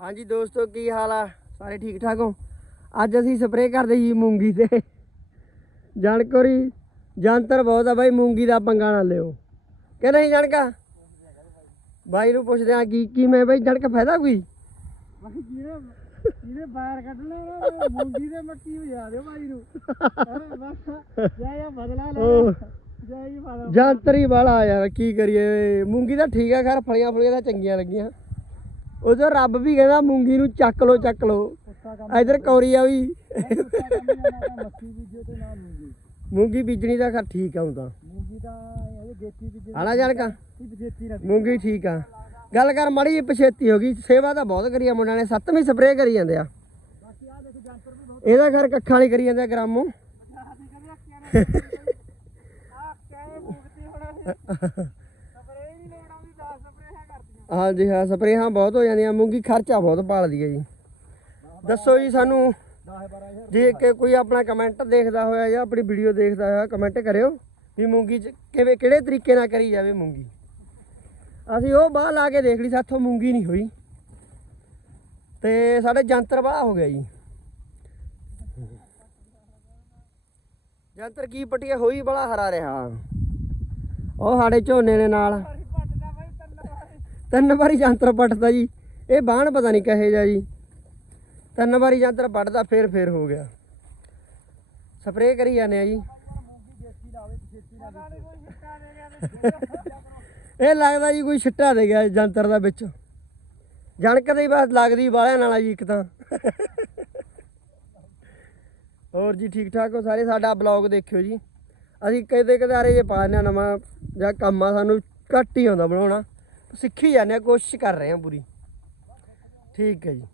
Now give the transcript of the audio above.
ਹਾਂਜੀ ਦੋਸਤੋ ਕੀ ਹਾਲ ਆ? ਸਾਰੇ ਠੀਕ ਠਾਕ ਹੋ? ਅੱਜ ਅਸੀਂ ਸਪਰੇਅ ਕਰਦੇ ਜੀ ਮੂੰਗੀ ਤੇ। ਜਾਣਕਾਰੀ ਜੰਤਰ ਬਹੁਤ ਆ ਬਾਈ ਮੂੰਗੀ ਦਾ ਪੰਗਾ ਨਾ ਲਿਓ। ਕਿ ਨਹੀਂ ਜਾਣਕਾ? ਬਾਈ ਨੂੰ ਪੁੱਛਦੇ ਆ ਕੀ ਕੀ ਮੈਂ ਬਾਈ ਜਣਕ ਫਾਇਦਾ ਕੋਈ? ਬਾਕੀ ਜਿਹਨੇ ਜਿਹਨੇ ਬਾਹਰ ਕੱਢਣਾ ਮੂੰਗੀ ਦੇ ਮੱਕੀ ਵਜਾ ਦਿਓ ਭਾਈ ਨੂੰ। ਜਾ ਜਾ ਬਦਲਾ ਲੈ। ਉਹ ਜਾ ਜੀ ਬਦਲਾ। ਜੰਤਰੀ ਵਾਲਾ ਯਾਰ ਕੀ ਕਰੀਏ? ਮੂੰਗੀ ਤਾਂ ਠੀਕ ਆ ਖੈਰ ਫਲੀਆਂ ਫਲੀਆਂ ਤਾਂ ਚੰਗੀਆਂ ਲੱਗੀਆਂ। ਉਧਰ ਰੱਬ ਵੀ ਕਹਿੰਦਾ ਮੂੰਗੀ ਨੂੰ ਚੱਕ ਲੋ ਚੱਕ ਲੋ ਇਧਰ ਵੀ। ਬੀਜੋ ਤੇ ਨਾ ਮੂੰਗੀ। ਬੀਜਣੀ ਤਾਂ ਖੈਰ ਠੀਕ ਆ ਮੂੰਗੀ ਤਾਂ ਇਹ ਆਣਾ ਮੂੰਗੀ ਠੀਕ ਆ। ਗੱਲ ਕਰ ਮਾੜੀ ਜਿਹੀ ਪਛੇਤੀ ਹੋ ਗਈ ਸੇਵਾ ਤਾਂ ਬਹੁਤ ਕਰੀ ਆ ਮੁੰਡਿਆਂ ਨੇ ਸੱਤਵੀਂ ਸਪਰੇਅ ਕਰੀ ਜਾਂਦੇ ਆ। ਆ ਵੀ ਇਹਦਾ ਘਰ ਕੱਖਾਂ ਵਾਲੀ ਕਰੀ ਜਾਂਦੇ ਆ ਗ੍ਰਾਮੋਂ ਆ ਦੀ ਆ ਹੋਣਾ। ਹਾਂਜੀ ਹਾਂ ਸਪਰੇਹਾਂ ਬਹੁਤ ਹੋ ਜਾਂਦੀਆਂ, ਮੂੰਗੀ ਖਰਚਾ ਬਹੁਤ ਪਾਲਦੀ ਹੈ ਜੀ। ਦੱਸੋ ਜੀ ਸਾਨੂੰ ਜੇ ਕਿ ਕੋਈ ਆਪਣਾ ਕਮੈਂਟ ਦੇਖਦਾ ਹੋਇਆ ਜਾਂ ਆਪਣੀ ਵੀਡੀਓ ਦੇਖਦਾ ਹੋਇਆ ਕਮੈਂਟ ਕਰਿਓ ਵੀ ਮੂੰਗੀ ਚ ਕਿਵੇਂ, ਕਿਹੜੇ ਤਰੀਕੇ ਨਾਲ ਕਰੀ ਜਾਵੇ ਮੂੰਗੀ। ਅਸੀਂ ਉਹ ਬਾਹ ਲਾ ਕੇ ਦੇਖ ਲਈ, ਸਾਥੋਂ ਮੂੰਗੀ ਨਹੀਂ ਹੋਈ। ਤੇ ਸਾਡੇ ਜੰਤਰ ਬਾਹ ਹੋ ਗਿਆ ਜੀ। ਜੰਤਰ ਕੀ ਪਟੀਆ ਹੋਈ ਬੜਾ ਹਰਾ ਰਿਹਾ। ਉਹ ਸਾਡੇ ਝੋਨੇ ਦੇ ਨਾਲ ਵਾਰੀ ਪੱਟਦਾ ਬਾਈ ਤੰਨ ਵਾਰੀ ਤਿੰਨ ਵਾਰੀ ਜੰਤਰ ਪੱਟਦਾ ਜੀ। ਇਹ ਬਾਣ ਪਤਾ ਨਹੀਂ ਕਹੇ ਜਾ ਜੀ। ਤਿੰਨ ਵਾਰੀ ਜੰਤਰ ਪੱਟਦਾ, ਫੇਰ ਫੇਰ ਹੋ ਗਿਆ। ਸਪਰੇਅ ਕਰੀ ਜਾਂਦੇ ਆ ਜੀ। ਇਹ ਲੱਗਦਾ ਜੀ ਕੋਈ ਛਿੱਟਾ ਦੇ ਗਿਆ ਜੰਤਰ ਦਾ ਵਿੱਚ। ਜਣਕ ਦੇ ਬਸ ਲੱਗਦੀ ਵਾਲਿਆਂ ਨਾਲ ਜੀ ਇੱਕ ਤਾਂ। ਹੋਰ ਜੀ ਠੀਕ ਠਾਕ ਹੋ ਸਾਰੇ? ਸਾਡਾ ਬਲੌਗ ਦੇਖਿਓ ਜੀ। ਅਸੀਂ ਕਦੇ ਕਦਾਰੇ ਜੇ ਪਾ ਦਿੰਦੇ ਹਾਂ ਨਵਾਂ ਜਾਂ ਕੰਮ ਆ, ਸਾਨੂੰ ਘੱਟ ਹੀ ਆਉਂਦਾ ਬਣਾਉਣਾ। ਸਿੱਖੀ ਜਾਂਦੇ ਆ ਕੋਸ਼ਿਸ਼ ਕਰ ਰਹੇ ਹਾਂ ਪੂਰੀ। ਠੀਕ ਹੈ ਜੀ।